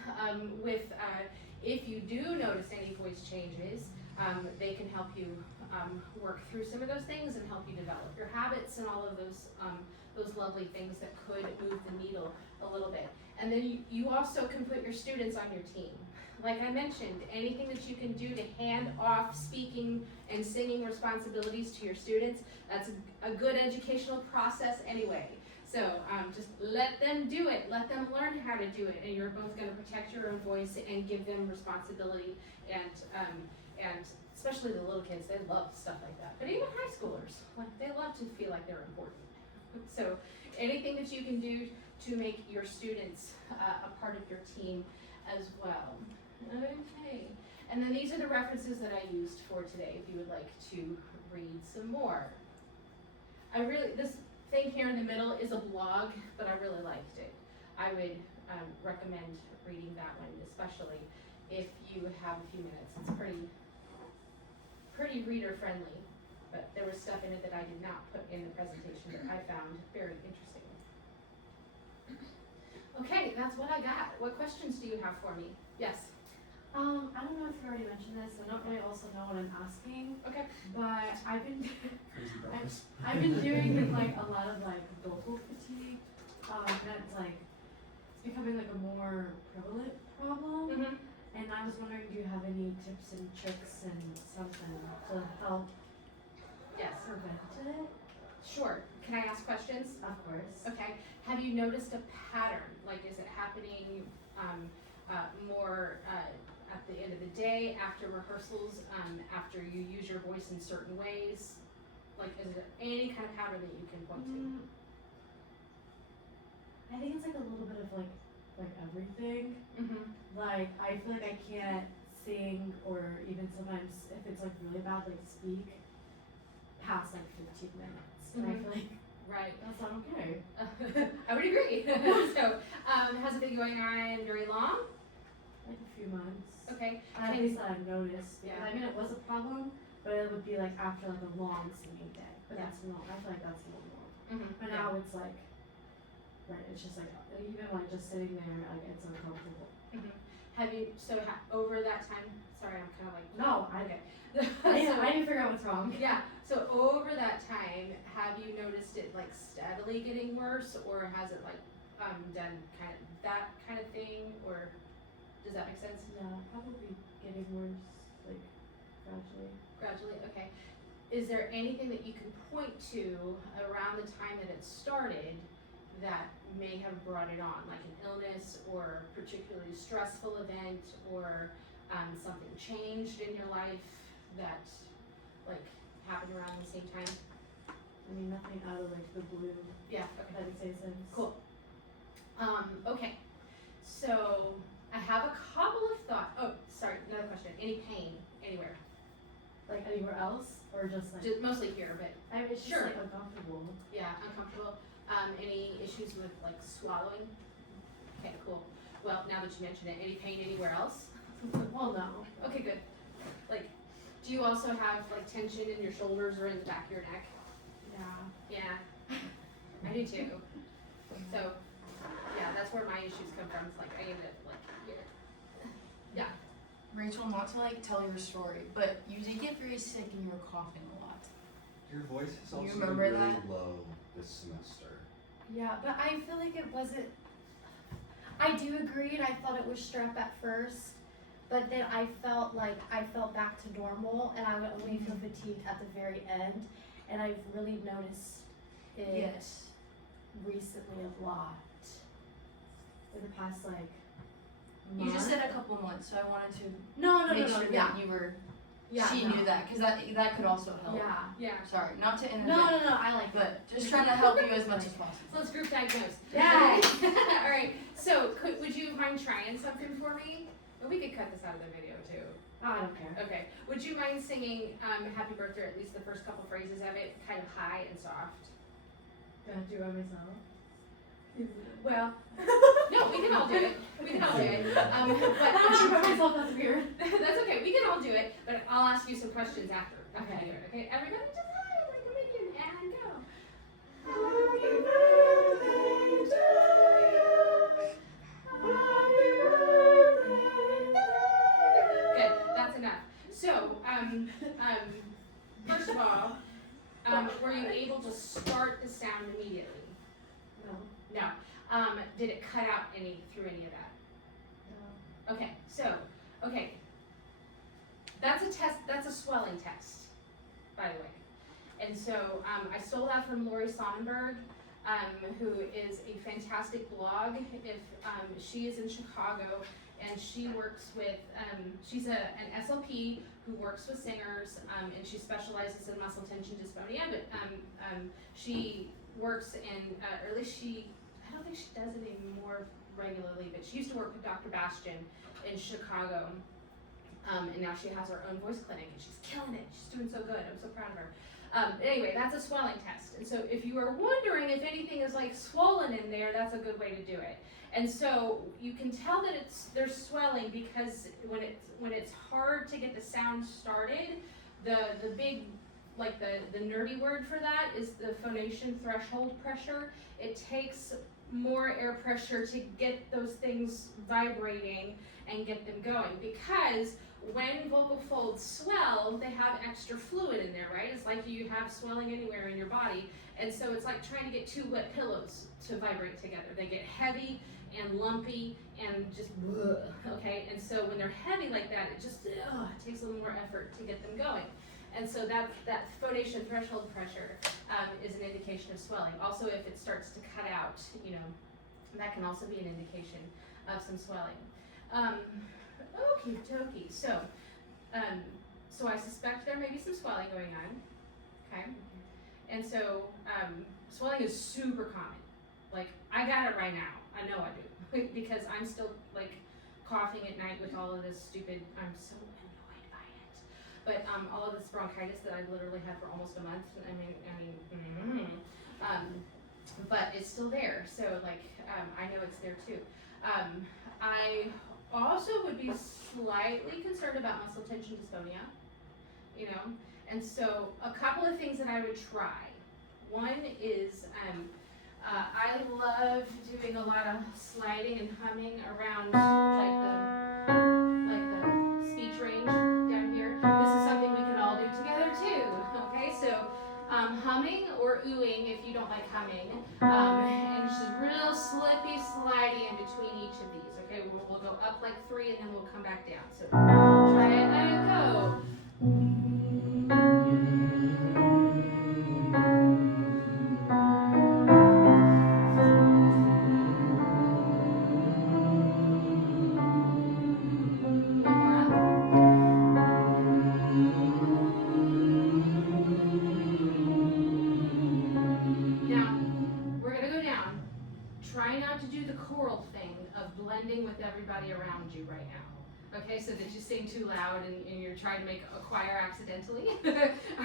if you do notice any voice changes, they can help you work through some of those things and help you develop your habits and all of those lovely things that could move the needle a little bit. And then you also can put your students on your team. Like I mentioned, anything that you can do to hand off speaking and singing responsibilities to your students, that's a good educational process anyway. So just let them do it, let them learn how to do it, and you're both going to protect your own voice and give them responsibility, and especially the little kids, they love stuff like that. But even high schoolers, like, they love to feel like they're important. So anything that you can do to make your students a part of your team as well. Okay, and then these are the references that I used for today if you would like to read some more. This thing here in the middle is a blog, but I really liked it. I would recommend reading that one, especially if you have a few minutes. It's pretty reader friendly, but there was stuff in it that I did not put in the presentation that I found very interesting. Okay, that's what I got. What questions do you have for me? Yes. I don't know if you already mentioned this. I don't really also know what I'm asking. Okay. But I've been Crazy brothers. I've been dealing with like a lot of like vocal fatigue. That's like it's becoming like a more prevalent problem. Mm-hmm. And I was wondering, do you have any tips and tricks and something to help Yes. prevent it? Sure. Can I ask questions? Of course. Okay. Have you noticed a pattern? Like, is it happening more at the end of the day, after rehearsals, after you use your voice in certain ways? Like, is there any kind of pattern that you can point to? I think it's like a little bit of like everything. Mm-hmm. Like, I feel like I can't sing, or even sometimes if it's like really bad, like speak past like 15 minutes. And I feel like Right. that's not okay. I would agree. So, has it been going on very long? Like a few months. Okay. At least that I've noticed. Yeah. I mean, it was a problem, but it would be like after like a long singing day. But Yeah. that's not, I feel like that's normal. Mm-hmm. But now it's like, right, it's just like, even like just sitting there, like it's uncomfortable. Have you, over that time, sorry, I'm kind of like. No, Okay. I didn't figure out what's wrong. Yeah, so over that time, have you noticed it like steadily getting worse, or has it like done kind of that kind of thing, or does that make sense? Yeah, probably getting worse, like gradually. Gradually, okay. Is there anything that you can point to around the time that it started that may have brought it on, like an illness or particularly stressful event, or something changed in your life that like happened around the same time? I mean, nothing out of like the blue, Yeah, if okay. that makes sense. Cool. Okay, so I have a couple of thoughts. Oh, sorry, another question. Any pain anywhere? Like anywhere else, or just like, Just mostly here, but I mean, it's just Sure. like uncomfortable. yeah, uncomfortable. Any issues with like swallowing? Okay, cool. Well, now that you mention it, any pain anywhere else? Well, no. Okay, good. Like, do you also have like tension in your shoulders or in the back of your neck? Yeah. Yeah, I do too. So, yeah, that's where my issues come from. It's like I end up like here. Yeah. Rachel, not to like tell your story, but you did get very sick and you were coughing a lot. Your voice has You also been remember really that? low this semester. Yeah, but I feel like it wasn't. I do agree, and I thought it was strep at first, but then I felt back to normal, and I would only feel fatigued at the very end, and I've really noticed it Yes. recently a lot. In the past, like, You just month? said a couple months, so I wanted to No, make sure yeah, that you were. yeah, she no. knew that, because that could also help. Yeah. Yeah. Sorry, not to interject. No, I like it. But just trying to help you as much as possible. So let's group diagnose. Yeah. All right. So, would you mind trying something for me? And we could cut this out of the video too. Oh, I don't care. Okay. Would you mind singing "Happy Birthday" at least the first couple phrases of it, kind of high and soft? Gotta do it by myself. Well, no, we can all do it. We can all do it. But I do it by myself, that's weird. that's okay. We can all do it. But I'll ask you some questions after we do it. Okay? Everybody, just hi, like a minion, and go. Happy birthday to you. Happy birthday to Good. That's enough. So, first of all, were you able to start the sound immediately? No. No. Did it cut out through any of that? No. Okay, so, that's a test, that's a swelling test, by the way. And so, I stole that from Lori Sonnenberg, who is a fantastic blog. If, she is in Chicago, and she works with, she's an SLP who works with singers, and she specializes in muscle tension dysphonia, but, she works in, or at least I don't think she does it anymore regularly, but she used to work with Dr. Bastian in Chicago. And now she has her own voice clinic and she's killing it. She's doing so good. I'm so proud of her. Anyway, that's a swelling test. And so if you are wondering if anything is like swollen in there, that's a good way to do it. And so you can tell that there's swelling because when it's hard to get the sound started, the big, like the nerdy word for that is the phonation threshold pressure. It takes more air pressure to get those things vibrating and get them going, because when vocal folds swell, they have extra fluid in there, right? It's like you have swelling anywhere in your body, and so it's like trying to get two wet pillows to vibrate together. They get heavy and lumpy and just okay? And so when they're heavy like that, it just it takes a little more effort to get them going. And so that phonation threshold pressure is an indication of swelling. Also, if it starts to cut out, that can also be an indication of some swelling. Okie dokie. So I suspect there may be some swelling going on. Okay. And so swelling is super common. Like, I got it right now. I know I do because I'm still like coughing at night with all of this stupid. I'm so annoyed by it. But all of this bronchitis that I've literally had for almost a month. But it's still there. So like I know it's there too. I also would be slightly concerned about muscle tension dysphonia, and so a couple of things that I would try. One is I love doing a lot of sliding and humming around like the speech range down here. This is something we can all do together too. Okay, so humming or oohing if you don't like humming, and just real slippy slidey in between each of these. Okay, we'll go up like 3 and then we'll come back down. So try it and go. With everybody around you right now. Okay, so that you sing too loud and you're trying to make a choir accidentally.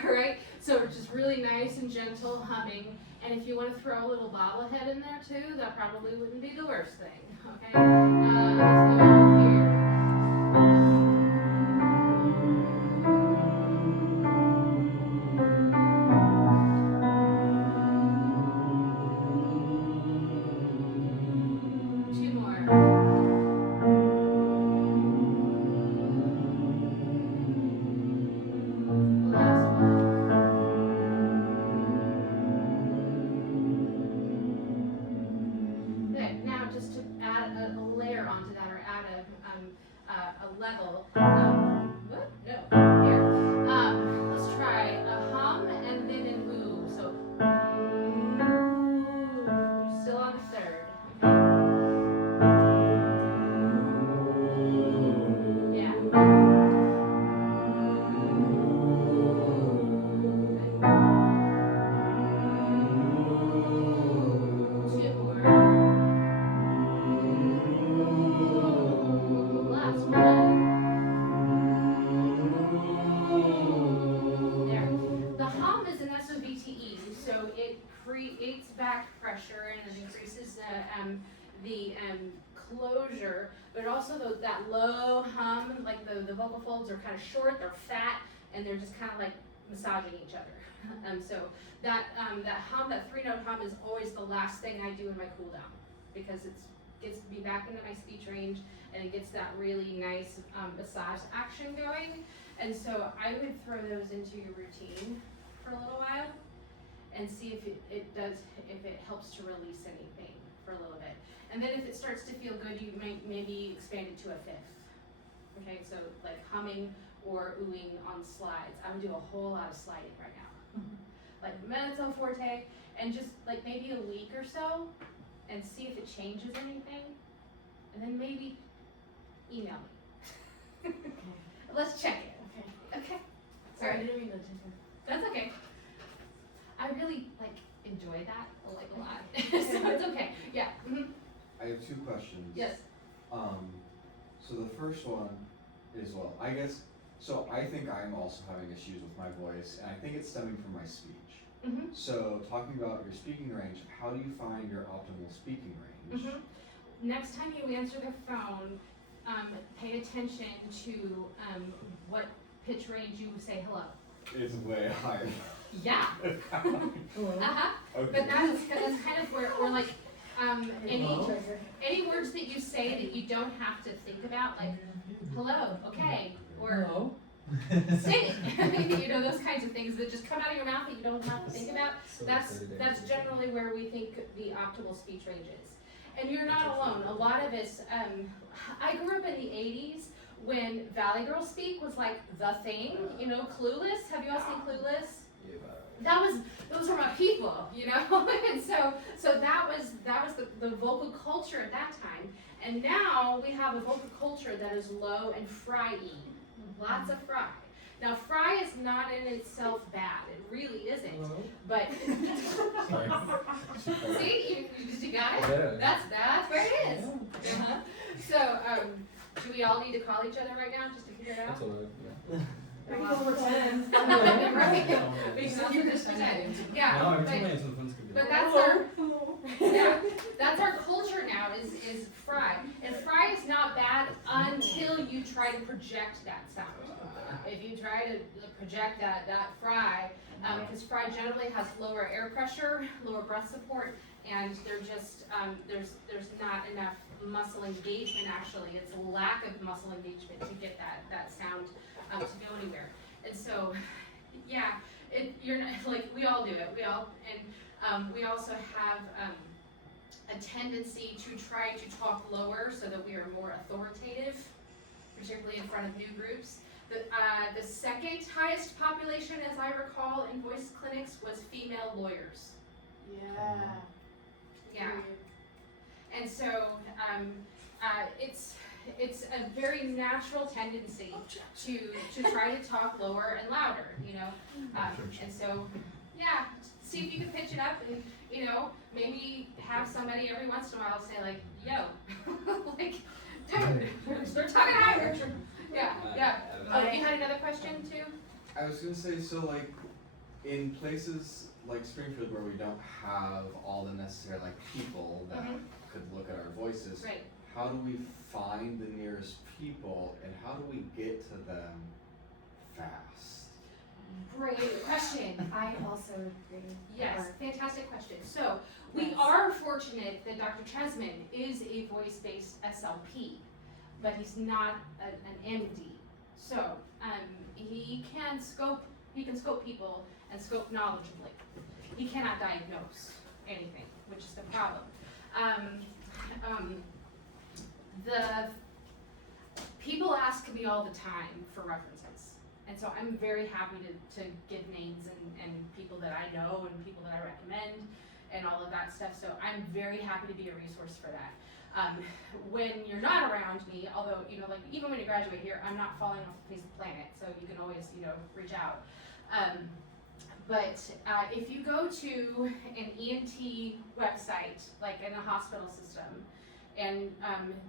Alright, so just really nice and gentle humming. And if you want to throw a little bobblehead in there too, that probably wouldn't be the worst thing. Okay, let's go here. Level. What? No. Here. Let's try a hum and then an ooh. So, still on the third. Okay. Yeah. Okay. 2 more. Last one. creates back pressure and it increases the closure, but also that low hum, like the vocal folds are kind of short, they're fat, and they're just kind of like massaging each other. So that hum, that 3-note hum, is always the last thing I do in my cool down, because it gets me back into my speech range and it gets that really nice massage action going. And so I would throw those into your routine for a little while and see if it helps to release anything for a little bit. And then if it starts to feel good, you might maybe expand it to a 5th. Okay, so like humming or oohing on slides. I would do a whole lot of sliding right now. Like mezzo forte, and just like maybe a week or so, and see if it changes anything. And then maybe email me. Let's check it. Okay. Okay. Sorry, I Sorry. didn't mean to take her. That's okay. I really enjoy that a lot. So it's okay. Yeah. I have 2 questions. Yes. So the first one is, well, I guess, so I think I'm also having issues with my voice, and I think it's stemming from my speech. Mhm. So talking about your speaking range, how do you find your optimal speaking range? Mhm. Next time you answer the phone, pay attention to what pitch range you say hello. It's way higher. Yeah. Uh-huh. Okay. But that's kind of where like any words that you say that you don't have to think about, like hello, okay, or sing it. You know, those kinds of things that just come out of your mouth that you don't have to think about. That's generally where we think the optimal speech range is. And you're not alone. A lot of us, I grew up in the 80s when Valley Girl Speak was like the thing, you know, Clueless. Have you all seen Clueless? Those were my people, you know. And so that was the vocal culture at that time. And now we have a vocal culture that is low and fry-y. Lots of fry. Now fry is not in itself bad. It really isn't. But see, you got it? Yeah. That's where it is. Uh-huh. So do we all need to call each other right now just to figure it out? That's a lot, yeah. I can go pretend. Right. We can also just pretend. Yeah. No, every but- time I answer the phone, it's gonna be but like, that's our culture now is fry. And fry is not bad until you try to project that sound. If you try to project that fry, because fry generally has lower air pressure, lower breath support, and they're just there's not enough muscle engagement. Actually, it's a lack of muscle engagement to get that sound to go anywhere. And so, yeah, you're not, like, we all do it. We also have a tendency to try to talk lower so that we are more authoritative, particularly in front of new groups. The second highest population, as I recall, in voice clinics was female lawyers. Yeah. Yeah. And so it's a very natural tendency to try to talk lower and louder, you know. And so, yeah, see if you can pitch it up, and you know, maybe have somebody every once in a while say like, "Yo," like, dude, they're talking higher. Yeah. Oh, you had another question too? I was gonna say, so like, in places like Springfield where we don't have all the necessary like people that could look at our voices, Right. how do we find the nearest people and how do we get to them fast? Great question. I also agree. Yes, fantastic question. So we are fortunate that Dr. Chesman is a voice-based SLP, but he's not an MD. So he can scope people and scope knowledgeably. He cannot diagnose anything, which is the problem. The people ask me all the time for references. And so I'm very happy to give names and people that I know and people that I recommend and all of that stuff. So I'm very happy to be a resource for that. When you're not around me, although, you know, like even when you graduate here, I'm not falling off the face of the planet. So you can always, you know, reach out. But if you go to an ENT website, like in a hospital system, and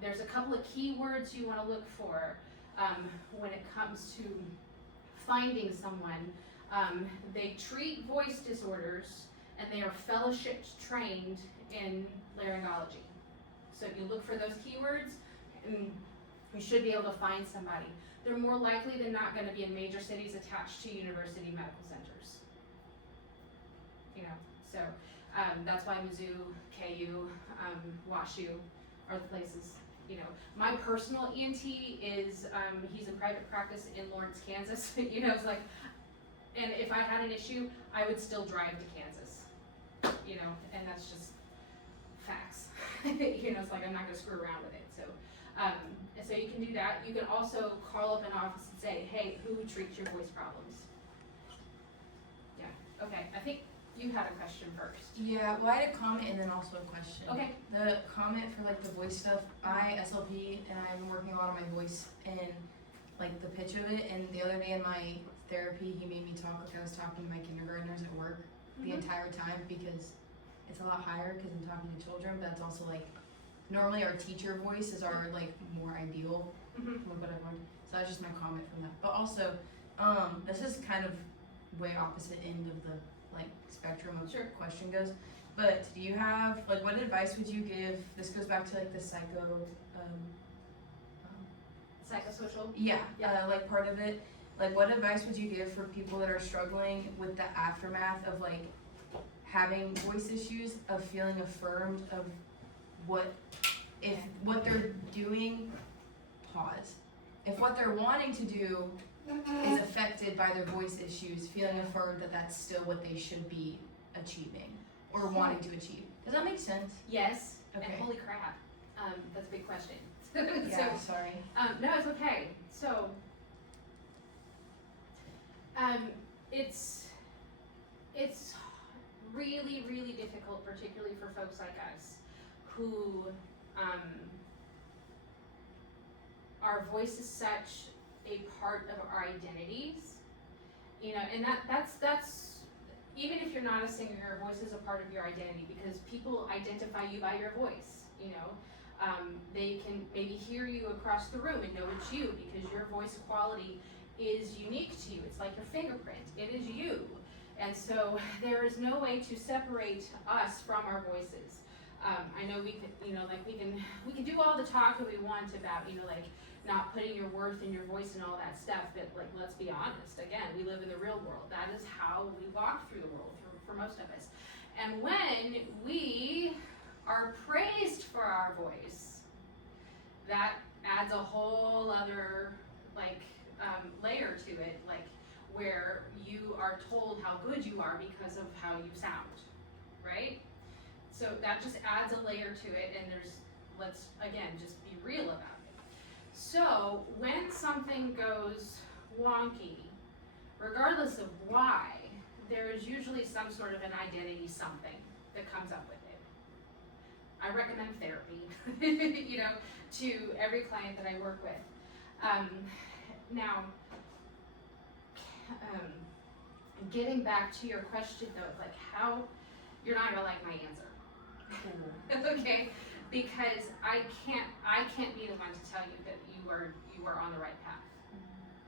there's a couple of keywords you want to look for when it comes to finding someone. They treat voice disorders and they are fellowship trained in laryngology. So if you look for those keywords, and you should be able to find somebody. They're more likely than not gonna be in major cities attached to university medical centers. You know, so, that's why Mizzou, KU, WashU are the places, you know. My personal ENT is, he's in private practice in Lawrence, Kansas, you know, it's like, and if I had an issue, I would still drive to Kansas, you know, and that's just facts. You know, it's like I'm not gonna screw around with it, so. And so you can do that. You can also call up an office and say, hey, who treats your voice problems? Yeah, okay, I think you had a question first. Yeah, well, I had a comment and then also a question. Okay. The comment for like the voice stuff, I SLP and I've been working a lot on my voice and like the pitch of it. And the other day in my therapy, he made me talk like I was talking to my kindergartners at work the entire time because it's a lot higher because I'm talking to children, but it's also like normally our teacher voices are like more ideal Mhm. from what I've learned. So that's just my comment from that. But also, this is kind of way opposite end of the like spectrum of Sure. question goes. But do you have like what advice would you give? This goes back to like the Psychosocial? yeah, Yeah. like part of it. Like what advice would you give for people that are struggling with the aftermath of like having voice issues, of feeling affirmed, of what if what they're doing, pause. If what they're wanting to do is affected by their voice issues, feeling affirmed that that's still what they should be achieving or wanting to achieve. Does that make sense? Yes, Okay. and holy crap, that's a big question. Yeah, sorry. No, it's okay. So, it's really, really difficult, particularly for folks like us, who, our voice is such a part of our identities, you know, and that's, even if you're not a singer, your voice is a part of your identity, because people identify you by your voice, you know. They can maybe hear you across the room and know it's you because your voice quality is unique to you. It's like your fingerprint. It is you. And so there is no way to separate us from our voices. I know we can, you know, like we can do all the talk that we want about, you know, like not putting your worth in your voice and all that stuff, but like, let's be honest, again, we live in the real world. That is how we walk through the world for most of us. And when we are praised for our voice, that adds a whole other like layer to it, like where you are told how good you are because of how you sound, right? So that just adds a layer to it, and let's again just be real about it. So when something goes wonky, regardless of why, there is usually some sort of an identity something that comes up with it. I recommend therapy, you know, to every client that I work with. Now, getting back to your question though, like how, you're not gonna like my answer. Okay, because I can't be the one to tell you that you are on the right path.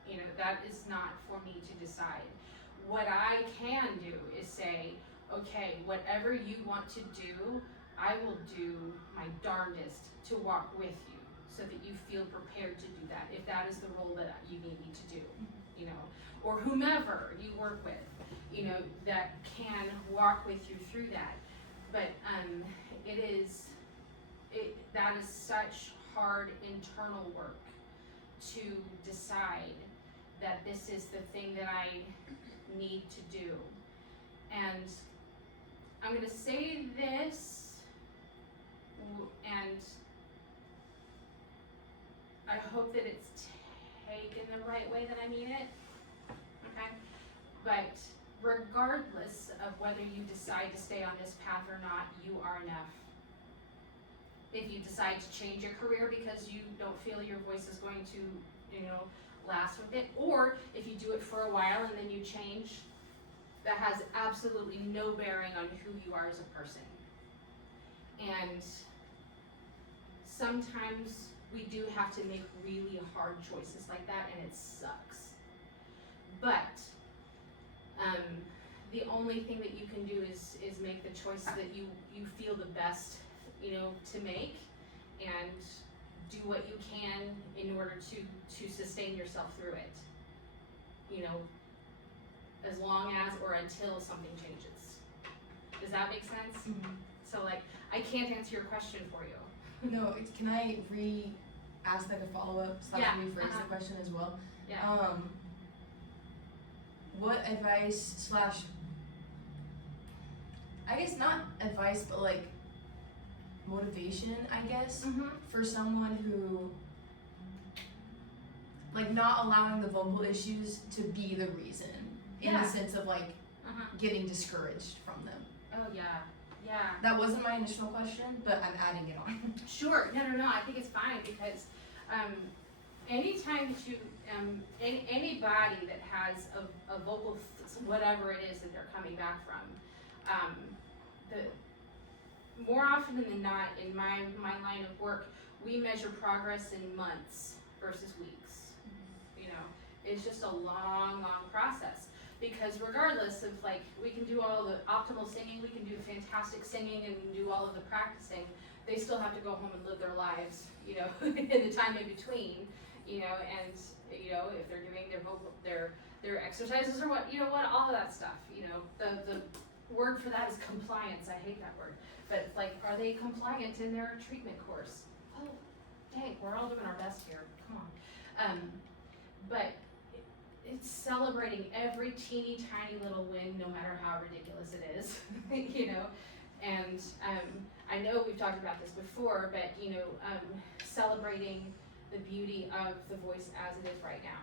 You know, that is not for me to decide. What I can do is say, okay, whatever you want to do, I will do my darndest to walk with you so that you feel prepared to do that, if that is the role that you need me to do, you know, or whomever you work with, you know, that can walk with you through that. But that is such hard internal work to decide that this is the thing that I need to do. And I'm gonna say this, and I hope that it's taken the right way that I mean it, okay? But regardless of whether you decide to stay on this path or not, you are enough. If you decide to change your career because you don't feel your voice is going to, you know, last with it, or if you do it for a while and then you change, that has absolutely no bearing on who you are as a person. And sometimes we do have to make really hard choices like that, and it sucks. But the only thing that you can do is make the choice that you feel the best, you know, to make, and do what you can in order to sustain yourself through it. You know, as long as or until something changes. Does that make sense? So like, I can't answer your question for you. No, can I ask like a follow-up / Yeah, rephrase the question as well? Yeah. What advice / I guess not advice, but like motivation, I guess, for someone who, like, not allowing the vocal issues to be the reason, in Yeah. the sense of like Uh-huh. getting discouraged from them. Oh yeah. Yeah. That wasn't my initial question, but I'm adding it on. Sure. No. I think it's fine because anytime that you anybody that has a vocal whatever it is that they're coming back from, the more often than not in my line of work, we measure progress in months versus weeks. You know, it's just a long process. Because regardless of, like, we can do all the optimal singing, we can do fantastic singing and do all of the practicing, they still have to go home and live their lives, you know, in the time in between, you know, and, you know, if they're doing their vocal, their exercises or what, you know what, all of that stuff, you know, the word for that is compliance. I hate that word. But, like, are they compliant in their treatment course? Oh, dang, we're all doing our best here. Come on. But it's celebrating every teeny tiny little win, no matter how ridiculous it is, you know. And I know we've talked about this before, but you know, celebrating the beauty of the voice as it is right now,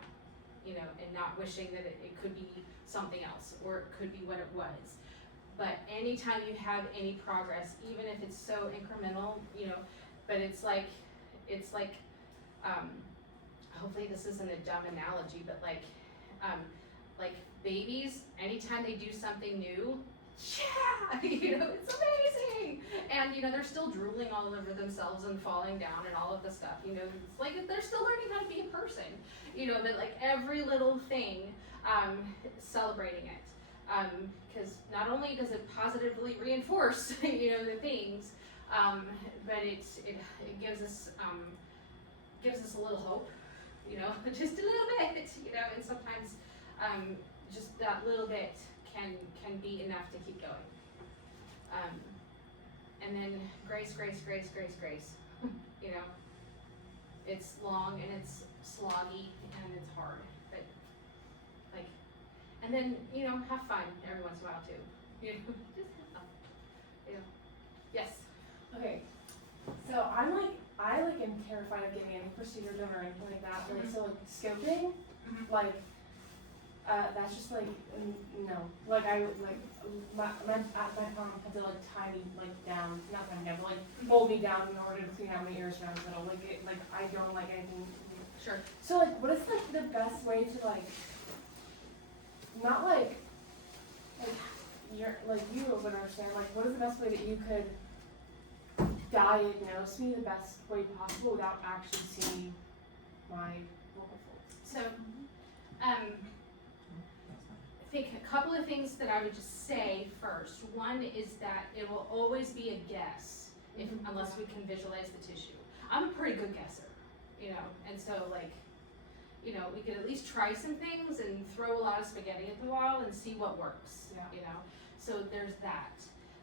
you know, and not wishing that it could be something else or it could be what it was. But anytime you have any progress, even if it's so incremental, you know, but it's like, hopefully this isn't a dumb analogy, but like babies, anytime they do something new, yeah, you know, it's amazing. And, you know, they're still drooling all over themselves and falling down and all of the stuff, you know, it's like they're still learning how to be a person, you know, but like every little thing, celebrating it. Because not only does it positively reinforce, you know, the things, but it gives us a little hope, you know, just a little bit, you know, and sometimes just that little bit can be enough to keep going. And then grace, you know, it's long and it's sloggy and it's hard, but like, and then, you know, have fun every once in a while too, you know, just have fun, you know. Yes. Okay, so I am terrified of getting any procedure done or anything like that. Like, so like scoping, like, that's just like, no. Like my mom had to like tie me like down, not tie me down, but like hold me down in order to clean out my ears around the middle. Like I don't like anything. Sure. So like, what is like the best way to like, not like you would understand, like what is the best way that you could diagnose me the best way possible without actually seeing my vocal folds? So, I think a couple of things that I would just say first. One is that it will always be a guess unless we can visualize the tissue. I'm a pretty good guesser, you know, and so like, you know, we could at least try some things and throw a lot of spaghetti at the wall and see what works, you know. So there's that.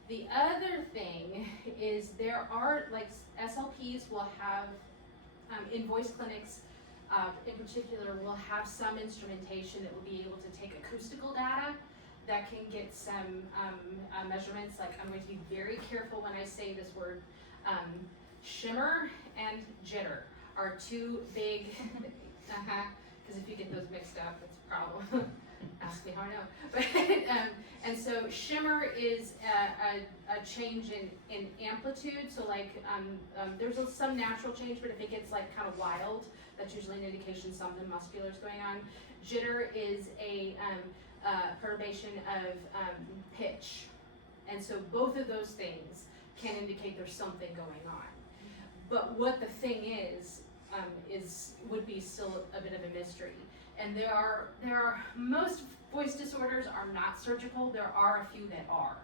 The other thing is there are, like, SLPs will have, in voice clinics, in particular, will have some instrumentation that will be able to take acoustical data that can get some measurements. Like, I'm going to be very careful when I say this word. Shimmer and jitter are two big, because if you get those mixed up, it's a problem. Ask me how I know. But, and so shimmer is a change in amplitude. So like, there's some natural change, but if it gets like kind of wild, that's usually an indication something muscular is going on. Jitter is a perturbation of pitch. And so both of those things can indicate there's something going on. But what the thing is would be still a bit of a mystery. And there are most voice disorders are not surgical. There are a few that are.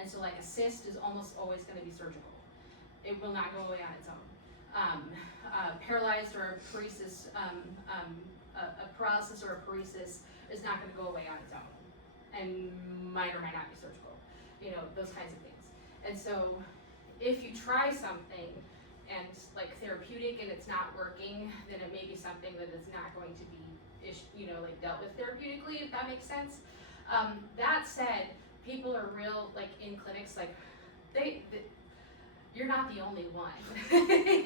And so like a cyst is almost always going to be surgical. It will not go away on its own. Paralyzed or a paresis, a paralysis or a paresis is not going to go away on its own, and might or might not be surgical. You know, those kinds of things. And so, if you try something and like therapeutic and it's not working, then it may be something that is not going to be, like dealt with therapeutically, if that makes sense. That said, people are real, like in clinics, like you're not the only one,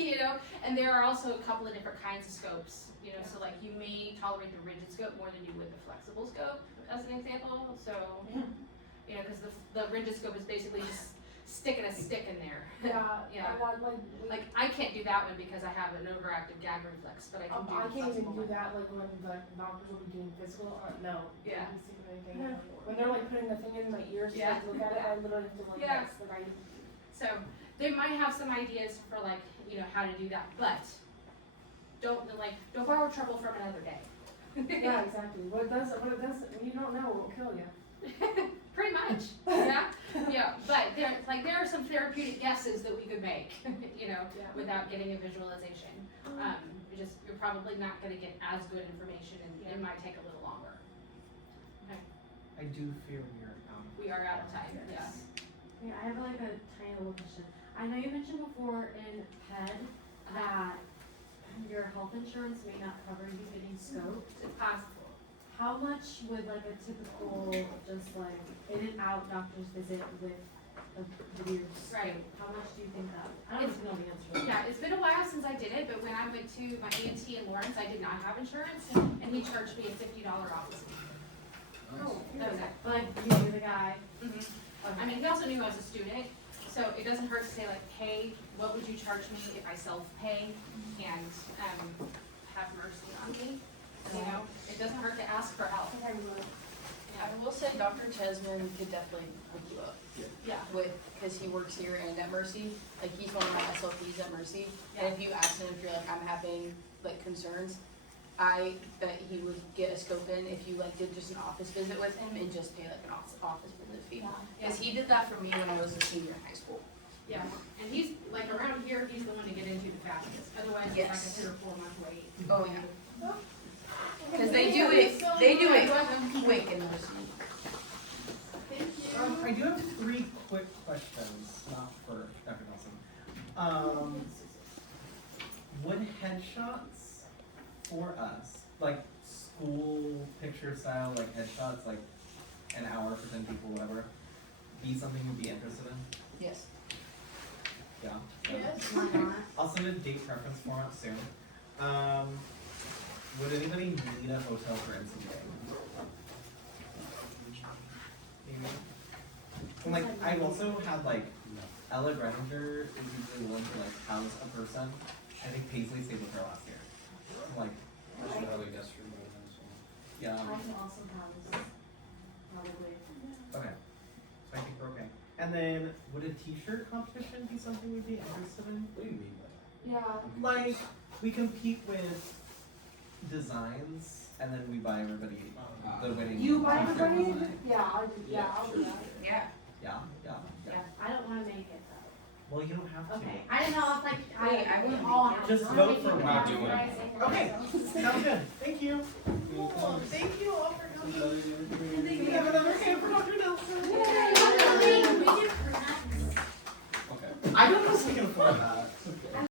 you know, and there are also a couple of different kinds of scopes, you know, so like you may tolerate the rigid scope more than you would the flexible scope, as an example, so, you know, because the rigid scope is basically just sticking a stick in there. Yeah. Like, I can't do that one because I have an overactive gag reflex, but I can do I the can't even flexible do one. that, like when the doctors will be doing physical, no. Yeah. I can't see anything. When they're like putting the thing in my ears to Yeah. like look at it, I literally have to like Yeah. this, like So, they might have some ideas for like, you know, how to do that, but don't borrow trouble from another day. yeah, exactly. What it does, when you don't know, it will kill you. Pretty much, yeah, yeah, but there are some therapeutic guesses that we could make, you know, Yeah. without getting a visualization. You're probably not gonna get as good information and it might take a little longer. I do fear we are out. We are out of time, yeah. Yeah, I have like a tiny little question. I know you mentioned before in PED that your health insurance may not cover you getting scoped. It's possible. How much would like a typical, just like in and out doctor's visit with a video scope, Right. how much do you think that? I don't know if you know the answer. to that. Yeah, it's been a while since I did it, but when I went to my ENT in Lawrence, I did not have insurance, and he charged me a $50 office fee. Oh, That was it. but like you knew the guy. Mhm. I mean, he also knew I was a student, so it doesn't hurt to say like, hey, what would you charge me if I self-pay and have mercy on me? You know, it doesn't hurt to ask for help. I will say Dr. Chesman could definitely hook you up Yeah. because he works here and at Mercy. Like he's one of my SLPs at Mercy. And if you ask him if you're like, I'm having like concerns, I bet he would get a scope in if you like did just an office visit with him and just pay like an office visit fee. Because he did that for me when I was a senior in high school. Yeah, and he's, like, around here, he's the one to get into the fastest, otherwise it's like a Yes. 3 or 4 month wait. Oh yeah. Because they do it quick in Mercy. I do have 3 quick questions, not for Dr. Nelson. Would headshots for us, like school picture style, like headshots, like an hour for 10 people, whatever, be something you'd be interested in? Yes. Yeah. Why not? I'll send a date preference format soon. Would anybody need a hotel for NCDA? Maybe. And like, I also had like, Ella Greninger is usually the one who like house a person. I think Paisley stayed with her last year. Like, I should have a guest room by then, so. yeah, I can also have this, probably. okay. So I think we're okay. And then, would a t-shirt competition be something we'd be interested in? What do you mean by that? Yeah. Like, we compete with designs, and then we buy everybody the winning You buy t-shirt everybody? design. Yeah, I'll do that. Yeah. Yeah, yeah, yeah. Yeah, I don't wanna make it though. Well, you don't have to. Okay, I didn't know if like, Wait, I we wouldn't all make it. have. Just I'm vote making for it one. up, Do one. guys. Okay, sounds good. Thank you. Cool, thank you